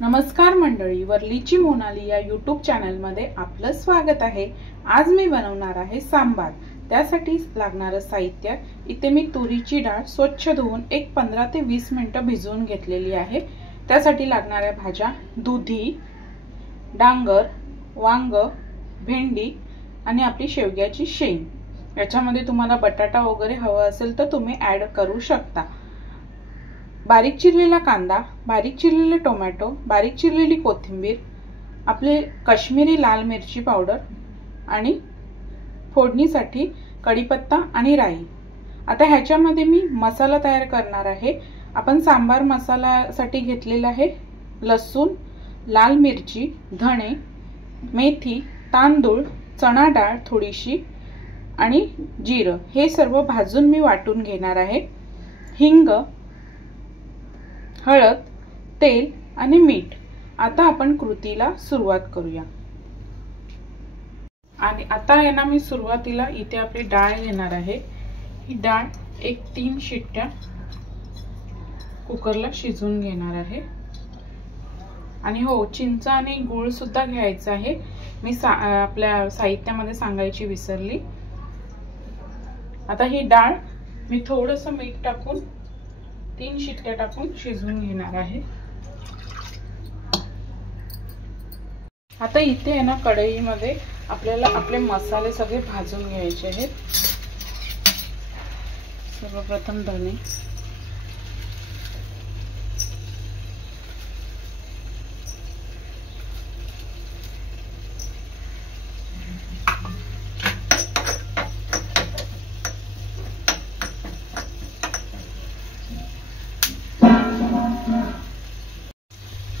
नमस्कार मंडळी, वर्लीची मोनाली या यूट्यूब चॅनलमध्ये आपलं स्वागत आहे। आज मी बनवणार आहे सांबार। त्यासाठी लागणारे साहित्य इथे मी तुरीची डाळ स्वच्छ धुवून 15 ते 20 मिनिटं भिजवून घेतलेली आहे। त्यासाठी लागणाऱ्या भाज्या दुधी, डांगर, वांग, भेंडी आणि आपली शेवग्याची शेंग। याच्यामध्ये तुम्हाला बटाटा वगैरे हवा असेल तर तुम्ही ऍड करू शकता। बारीक चिरलेला कांदा, बारीक चिरलेले टोमॅटो, बारीक चिरलेली कोथिंबीर, आपले काश्मीरी लाल मिरची पावडर आणि फोडणीसाठी कढीपत्ता आणि राई। आता ह्याच्यामध्ये मी मसाला तयार करणार आहे। आपण सांबार मसाल्यासाठी घेतलेला आहे लसूण, लाल मिरची, धणे, मेथी, तांदूळ, चणा डाळ थोडीशी आणि जिरं हे सर्व भाजून मी वाटून घेणार आहे। हिंग, हळद, तेल आणि मीठ। आता आपण कृतीला सुरुवात करूया। आणि आता यांना मी सुरुवातीला इथे आपली डाळ घेणार आहे। ही डाळ 3 शिट्ट्या कुकरला शिजवून घेणार आहे। आणि हो, चिंच आणि गूळ सुद्धा घ्यायचा आहे। मी आपल्या साहित्यामध्ये सांगायची विसरली। आता ही डाळ मी थोडंसं मीठ टाकून 3 शिट्ट्या टाकून शिजवून घेणार आहे। आता इथे आहे ना कढईमध्ये आपल्याला आपले मसाले सगळे भाजून घ्यायचे आहेत। सर्वप्रथम धणे,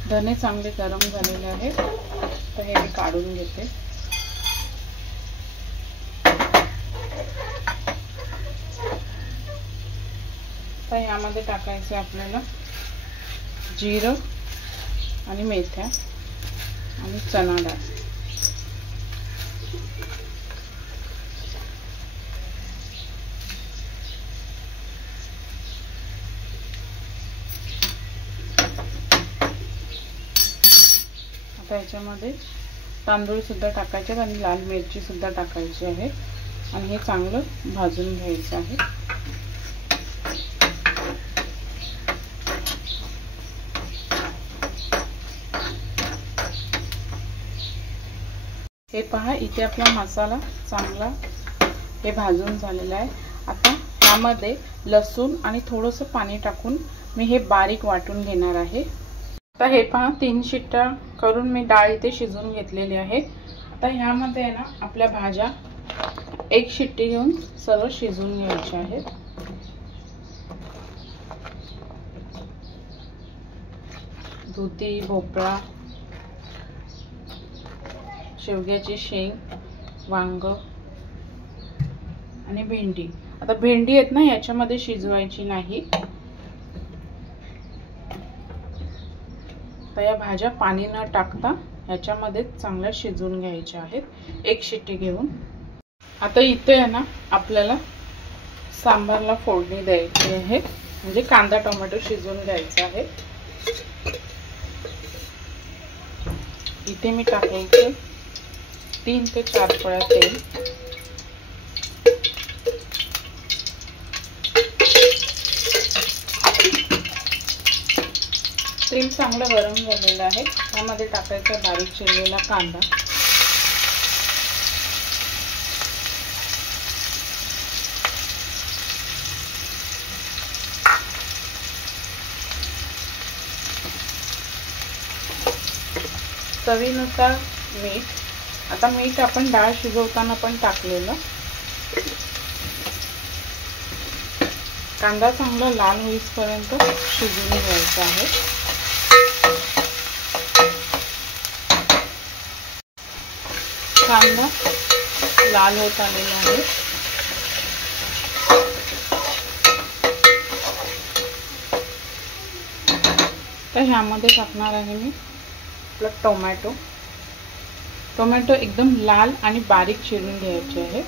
धने चांगले गरम झालेले आहेत, तर हे मी काढून घेते। तर यामध्ये टाकायचे आपल्याला जिरं आणि मेथ्या आणि चणा डाळ। याच्यामध्ये तांदूळ सुद्धा टाकायचे आणि लाल मिरची सुद्धा टाकायची आहे आणि हे चांगलं भाजून घ्यायचं आहे। हे पहा, इथे आपला मसाला चांगला हे भाजून झालेला आहे। आता यामध्ये लसूण आणि थोडंसं पाणी टाकून मी हे बारीक वाटून घेणार आहे। आता हे पहा, 3 शिट्ट्या करून मी डाळ इथे शिजवून घेतलेली आहे। आता ह्यामध्ये आहे ना आपल्या भाज्या 1 शिट्टी घेऊन सर्व शिजवून घ्यायच्या आहेत। दुधी, भोपळा, शेवग्याची शेंग, वांग आणि भेंडी। आता भेंडी आहेत ना याच्यामध्ये शिजवायची नाही। तर या भाज्या पाणी न टाकता याच्यामध्ये चांगल्या शिजवून घ्यायच्या आहेत 1 शिट्टी घेऊन। आता इथे आहे ना आपल्याला सांबारला फोडणी द्यायची आहे, म्हणजे कांदा टोमॅटो शिजवून घ्यायचा आहे। इथे मी टाकायचे 3 ते 4 पळ्या तेल। तेल चांगलं गरम झालेलं आहे। यामध्ये टाकायचा बारीक चिरलेला कांदा, चवीनुसार मीठ। आता मीठ आपण डाळ शिजवताना पण टाकलेलं। कांदा चांगला लाल होईपर्यंत शिजवून घ्यायचा आहे। कांदा लाल होत आलेला आहे। तर ह्यामध्ये टाकणार आहे मी आपला टोमॅटो। टोमॅटो एकदम लाल आणि बारीक चिरून घ्यायचे आहे।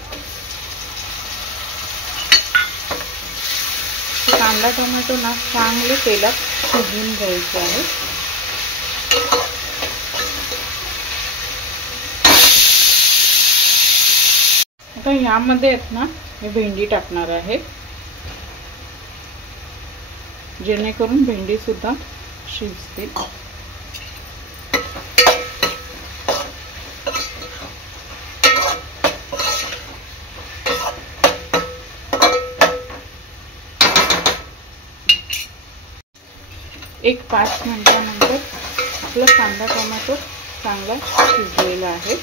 कांदा टोमॅटो ना चांगले तेलात शिजवून घ्यायचे आहे। ह्यामध्ये आहेत ना मी भेंडी टाकणार आहे, जेणेकरून भेंडी सुद्धा शिजतील। एक 5 मिनिटानंतर आपला कांदा टोमॅटो चांगला शिजलेला आहे।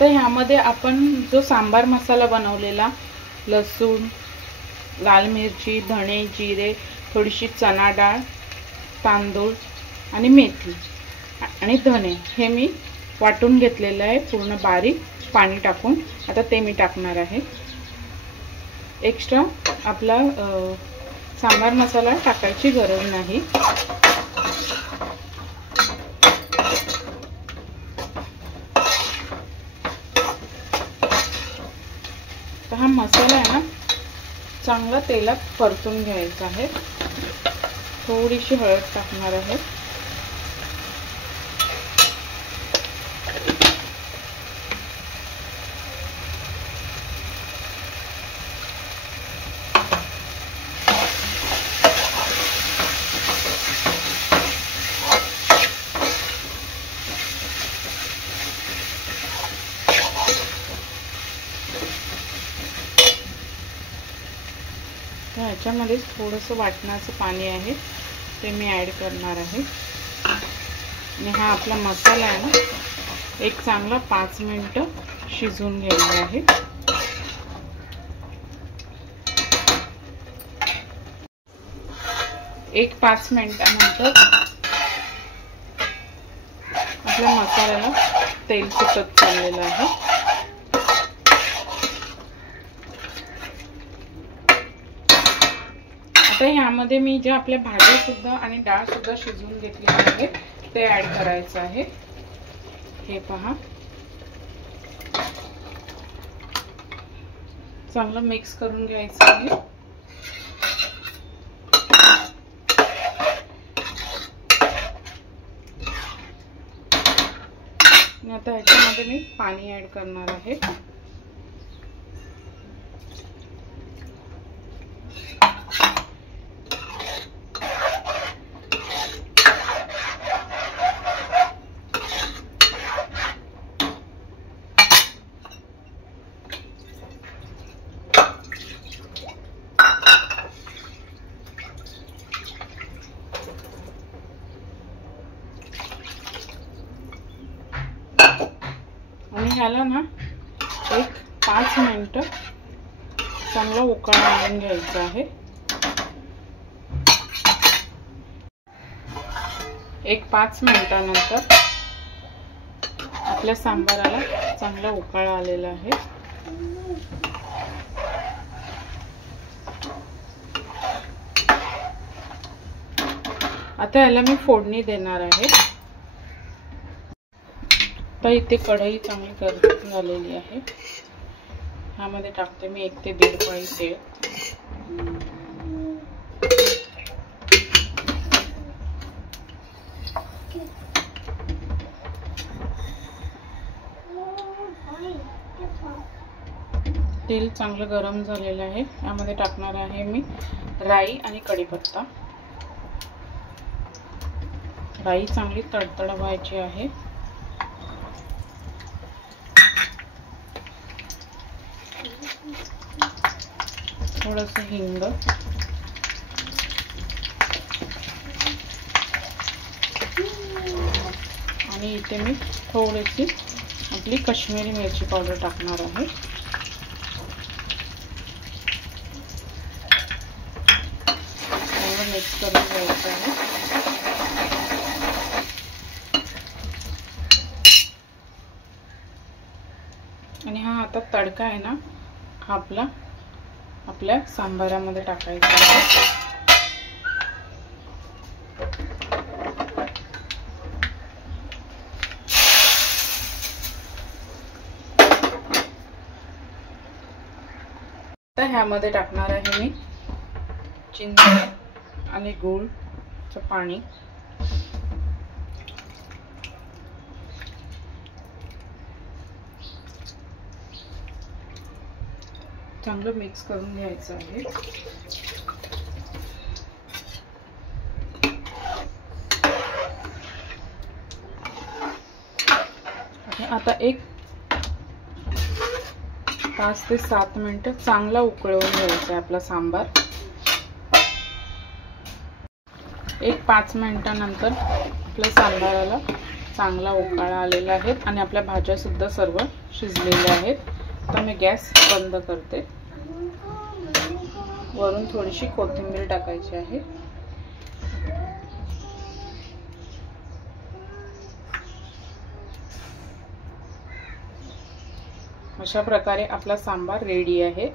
तर ह्यामध्ये आपण जो सांबार मसाला बनवलेला, लसूण, लाल मिरची, धणे, जिरे, थोडीशी चणा डाळ, तांदूळ आणि मेथी आणि धणे हे मी वाटून घेतलेलं आहे पूर्ण बारीक पाणी टाकून। आता ते मी टाकणार आहे। एक्स्ट्रा आपला सांबार मसाला टाकायची गरज नाही। तर हा मसाला आहे ना चांगला तेलात परतून घ्यायचा आहे। थोडीशी हळद टाकणार आहे। ह्याच्यामध्ये थोडंसं वाटणाचं पाणी आहे ते मी ॲड करणार आहे। आणि हा आपला मसाला आहे ना एक चांगला 5 मिनिटं शिजवून घ्यायचा आहे। एक 5 मिनिटानंतर आपल्या मसाल्याला तेल सुटत चाललेलं आहे। आता ह्यामध्ये मी जे आपल्या भाज्या सुद्धा आणि डाळ सुद्धा शिजवून घेतली आहे ते ऍड करायचं आहे। हे पहा, चांगलं मिक्स करून घ्यायचं आहे। आता ह्याच्यामध्ये मी पाणी ऍड करणार आहे। आणि ह्याला ना एक 5 मिनिटं चांगला उकळा आणून घ्यायचा आहे। एक 5 मिनिटानंतर आपल्या सांबाराला चांगला उकळा आलेला आहे। आता याला मी फोडणी देणार आहे। तर इथे कढई चांगली गरम झालेली आहे। ह्यामध्ये टाकते मी 1 ते 1.5 पळी तेल। तेल चांगलं गरम झालेलं आहे। यामध्ये टाकणार आहे मी राई आणि कढीपत्ता। राई चांगली तडतड व्हायची आहे। थोडंसं हिंग आणि इथे मी थोडीशी आपली काश्मीरी मिरची पावडर टाकणार आहे। चांगलं मिक्स करून घ्यायचं आहे। आणि हा आता तडका आहे ना हा आपल्या सांबारामध्ये टाकायचा आहे। आता ह्यामध्ये टाकणार आहे मी चिंच आणि गूळचं पाणी। चांगलं मिक्स करून घ्यायचं आहे. आता एक 5 ते 7 मिनिटं चांगला उकळवून घ्यायचा आहे आपला सांबार. एक 5 मिनिटांनंतर आपल्या सांबाराला चांगला उकाळा आलेला आहे आणि आपल्या भाज्या सुद्धा सर्व शिजलेल्या आहेत. आता मी गॅस बंद करते. वरून थोडीशी कोथिंबीर टाकायची आहे. अशा प्रकारे आपला सांबार रेडी आहे.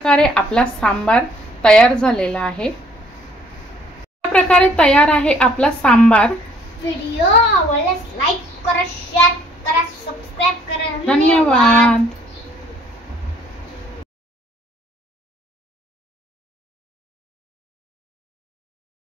प्रकारे आपला सांबार तयार झालेला आहे. अशा प्रकारे तयार आहे आपला सांबार. व्हिडिओ आवडल्यास लाईक करा, शेअर करा, सबस्क्राइब करा. धन्यवाद.